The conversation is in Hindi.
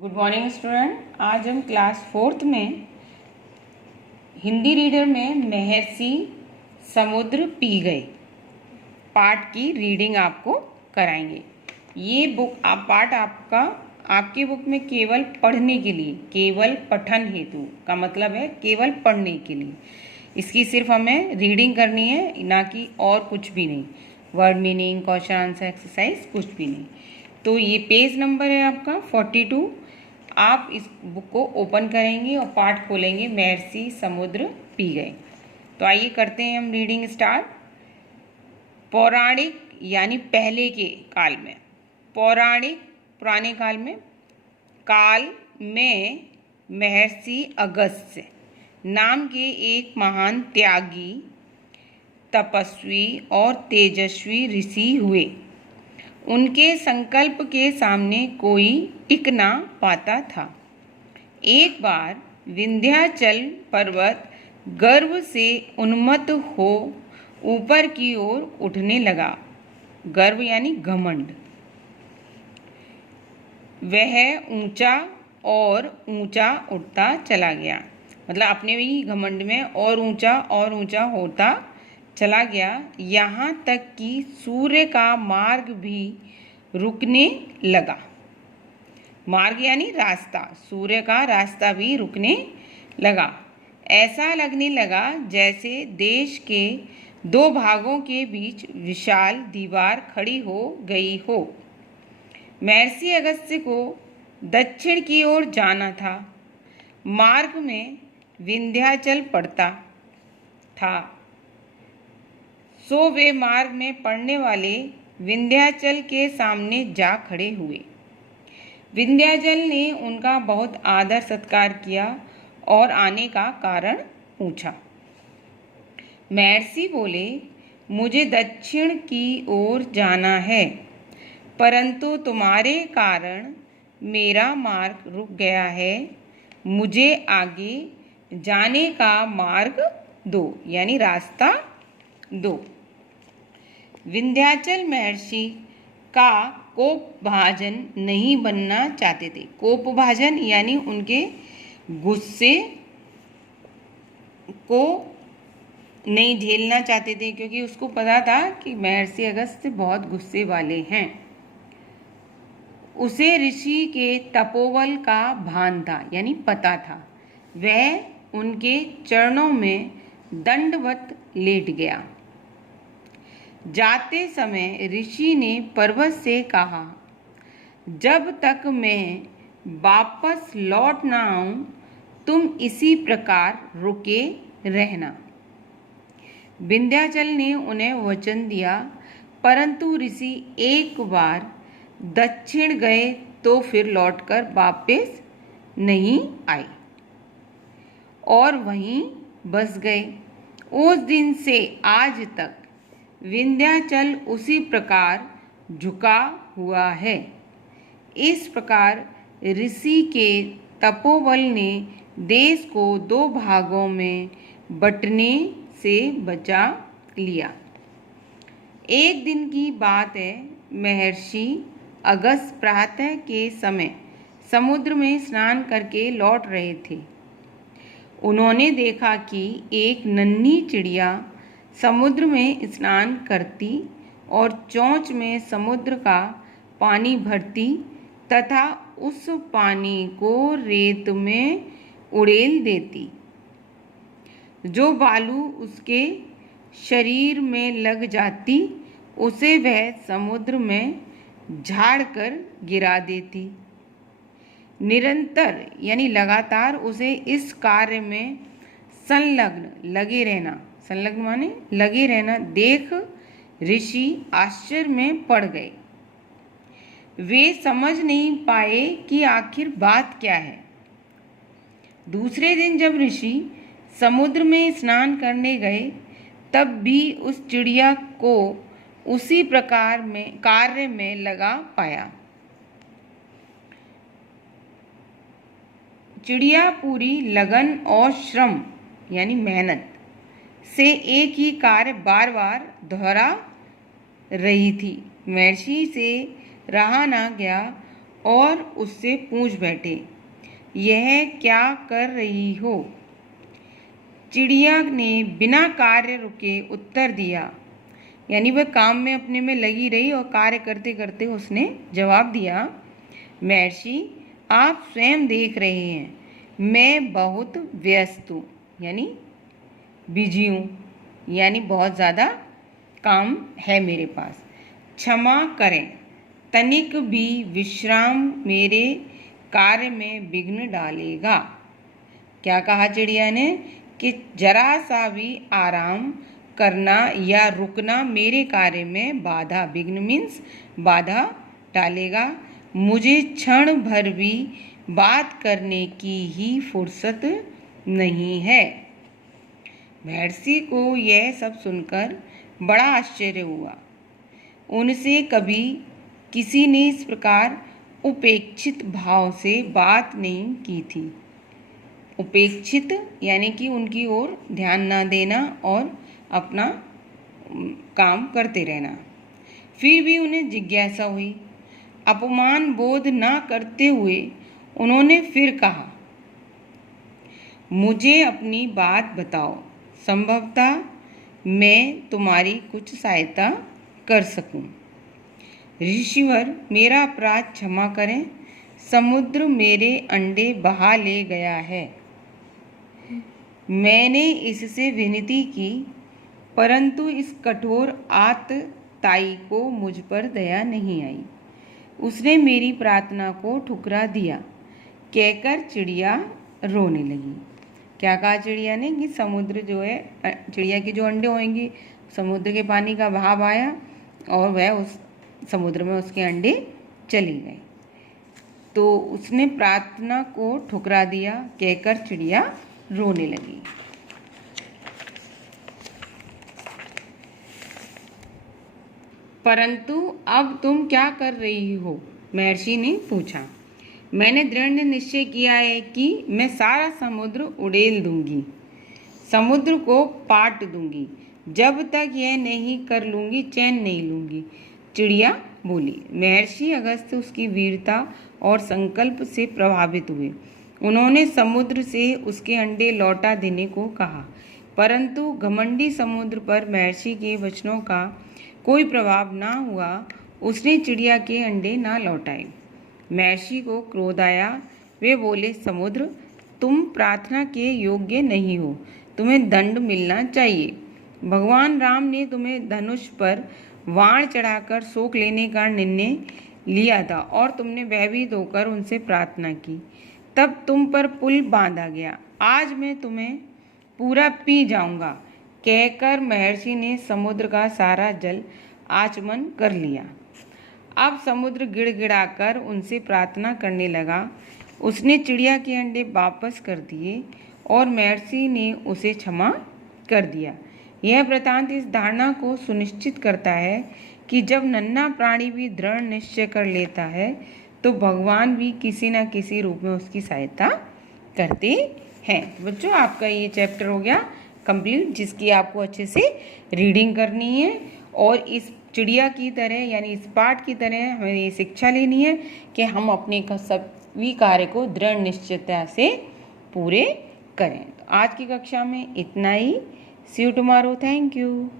Good morning student. आज हम क्लास 4th में हिंदी रीडर में महर्षि समुद्र पी गए पाठ की रीडिंग आपको कराएंगे। ये पाठ आपके बुक में केवल पढ़ने के लिए, केवल पठन हेतु का मतलब है केवल पढ़ने के लिए। इसकी सिर्फ हमें रीडिंग करनी है, ना कि और कुछ भी नहीं। Word meaning, question answer exercise कुछ भी नहीं। तो ये पेज नंबर है आपका 42। आप इस बुक को ओपन करेंगे और पाठ खोलेंगे महर्षि समुद्र पी गए। तो आइए करते हैं हम रीडिंग स्टार्ट। पौराणिक यानी पहले के काल में, पौराणिक पुराने काल में महर्षि अगस्त्य नाम के एक महान त्यागी, तपस्वी और तेजस्वी ऋषि हुए। उनके संकल्प के सामने कोई टिक ना पाता था। एक बार विंध्याचल पर्वत गर्व से उन्मत्त हो ऊपर की ओर उठने लगा। गर्व यानी घमंड। वह ऊंचा और ऊंचा उठता चला गया, मतलब अपने ही घमंड में और ऊंचा होता चला गया, यहाँ तक कि सूर्य का मार्ग भी रुकने लगा। मार्ग यानी रास्ता, सूर्य का रास्ता भी रुकने लगा। ऐसा लगने लगा जैसे देश के दो भागों के बीच विशाल दीवार खड़ी हो गई हो। महर्षि अगस्त्य को दक्षिण की ओर जाना था। मार्ग में विंध्याचल पड़ता था, सो वे मार्ग में पड़ने वाले विंध्याचल के सामने जा खड़े हुए। विंध्याचल ने उनका बहुत आदर सत्कार किया और आने का कारण पूछा। महर्षि बोले, मुझे दक्षिण की ओर जाना है, परंतु तुम्हारे कारण मेरा मार्ग रुक गया है। मुझे आगे जाने का मार्ग दो, यानी रास्ता दो। विंध्याचल महर्षि का कोपभाजन नहीं बनना चाहते थे। कोपभाजन यानी उनके गुस्से को नहीं झेलना चाहते थे, क्योंकि उसको पता था कि महर्षि अगस्त्य बहुत गुस्से वाले हैं। उसे ऋषि के तपोबल का भान था, यानी पता था। वह उनके चरणों में दंडवत लेट गया। जाते समय ऋषि ने पर्वत से कहा, जब तक मैं वापस लौट ना आऊं, तुम इसी प्रकार रुके रहना। विंध्याचल ने उन्हें वचन दिया, परंतु ऋषि एक बार दक्षिण गए तो फिर लौटकर वापस नहीं आए और वहीं बस गए। उस दिन से आज तक विंध्याचल उसी प्रकार झुका हुआ है। इस प्रकार ऋषि के तपोबल ने देश को दो भागों में बंटने से बचा लिया। एक दिन की बात है, महर्षि अगस्त्य प्रातः के समय समुद्र में स्नान करके लौट रहे थे। उन्होंने देखा कि एक नन्ही चिड़िया समुद्र में स्नान करती और चोंच में समुद्र का पानी भरती तथा उस पानी को रेत में उड़ेल देती। जो बालू उसके शरीर में लग जाती, उसे वह समुद्र में झाड़ कर गिरा देती। निरंतर यानी लगातार उसे इस कार्य में संलग्न माने लगे रहना देख ऋषि आश्चर्य में पड़ गए। वे समझ नहीं पाए कि आखिर बात क्या है। दूसरे दिन जब ऋषि समुद्र में स्नान करने गए, तब भी उस चिड़िया को उसी प्रकार में कार्य में लगा पाया। चिड़िया पूरी लगन और श्रम यानी मेहनत से एक ही कार्य बार बार दोहरा रही थी। महर्षि से रहा ना गया और उससे पूछ बैठे, यह क्या कर रही हो? चिड़िया ने बिना कार्य रुके उत्तर दिया, यानी वह काम में अपने में लगी रही और कार्य करते करते उसने जवाब दिया, महर्षि आप स्वयं देख रहे हैं मैं बहुत व्यस्त हूँ, यानी बिजी हूँ, यानी बहुत ज़्यादा काम है मेरे पास। क्षमा करें, तनिक भी विश्राम मेरे कार्य में विघ्न डालेगा। क्या कहा चिड़िया ने कि जरा सा भी आराम करना या रुकना मेरे कार्य में बाधा, विघ्न मीन्स बाधा डालेगा। मुझे क्षण भर भी बात करने की ही फुर्सत नहीं है। महर्षि को यह सब सुनकर बड़ा आश्चर्य हुआ। उनसे कभी किसी ने इस प्रकार उपेक्षित भाव से बात नहीं की थी। उपेक्षित यानी कि उनकी ओर ध्यान ना देना और अपना काम करते रहना। फिर भी उन्हें जिज्ञासा हुई। अपमान बोध न करते हुए उन्होंने फिर कहा, मुझे अपनी बात बताओ, संभवतः मैं तुम्हारी कुछ सहायता कर सकूं। ऋषिवर मेरा अपराध क्षमा करें, समुद्र मेरे अंडे बहा ले गया है। मैंने इससे विनती की, परंतु इस कठोर आतताई को मुझ पर दया नहीं आई। उसने मेरी प्रार्थना को ठुकरा दिया। कहकर चिड़िया रोने लगी। क्या कहा चिड़िया ने कि समुद्र जो है, चिड़िया के जो अंडे होंगे, समुद्र के पानी का बहाव आया और वह उस समुद्र में उसके अंडे चले गए। तो उसने प्रार्थना को ठुकरा दिया, कहकर चिड़िया रोने लगी। परंतु अब तुम क्या कर रही हो? महर्षि ने पूछा। मैंने दृढ़ निश्चय किया है कि मैं सारा समुद्र उड़ेल दूंगी, समुद्र को पाट दूंगी। जब तक यह नहीं कर लूंगी चैन नहीं लूंगी, चिड़िया बोली। महर्षि अगस्त्य उसकी वीरता और संकल्प से प्रभावित हुए। उन्होंने समुद्र से उसके अंडे लौटा देने को कहा, परंतु घमंडी समुद्र पर महर्षि के वचनों का कोई प्रभाव ना हुआ। उसने चिड़िया के अंडे ना लौटाए। महर्षि को क्रोध आया। वे बोले, समुद्र तुम प्रार्थना के योग्य नहीं हो, तुम्हें दंड मिलना चाहिए। भगवान राम ने तुम्हें धनुष पर वाण चढ़ाकर शोक लेने का निर्णय लिया था और तुमने भयभीत होकर उनसे प्रार्थना की, तब तुम पर पुल बांधा गया। आज मैं तुम्हें पूरा पी जाऊंगा। कहकर महर्षि ने समुद्र का सारा जल आचमन कर लिया। अब समुद्र गिड़गिड़ाकर उनसे प्रार्थना करने लगा। उसने चिड़िया के अंडे वापस कर दिए और महर्षि ने उसे क्षमा कर दिया। यह वृतांत इस धारणा को सुनिश्चित करता है कि जब नन्हा प्राणी भी दृढ़ निश्चय कर लेता है तो भगवान भी किसी न किसी रूप में उसकी सहायता करते हैं। बच्चों, आपका ये चैप्टर हो गया कंप्लीट, जिसकी आपको अच्छे से रीडिंग करनी है और इस चिड़िया की तरह यानी इस पाठ की तरह हमें ये शिक्षा लेनी है कि हम अपने सभी कार्य को दृढ़ निश्चयता से पूरे करें। तो आज की कक्षा में इतना ही। सी यू टुमारो। Thank you.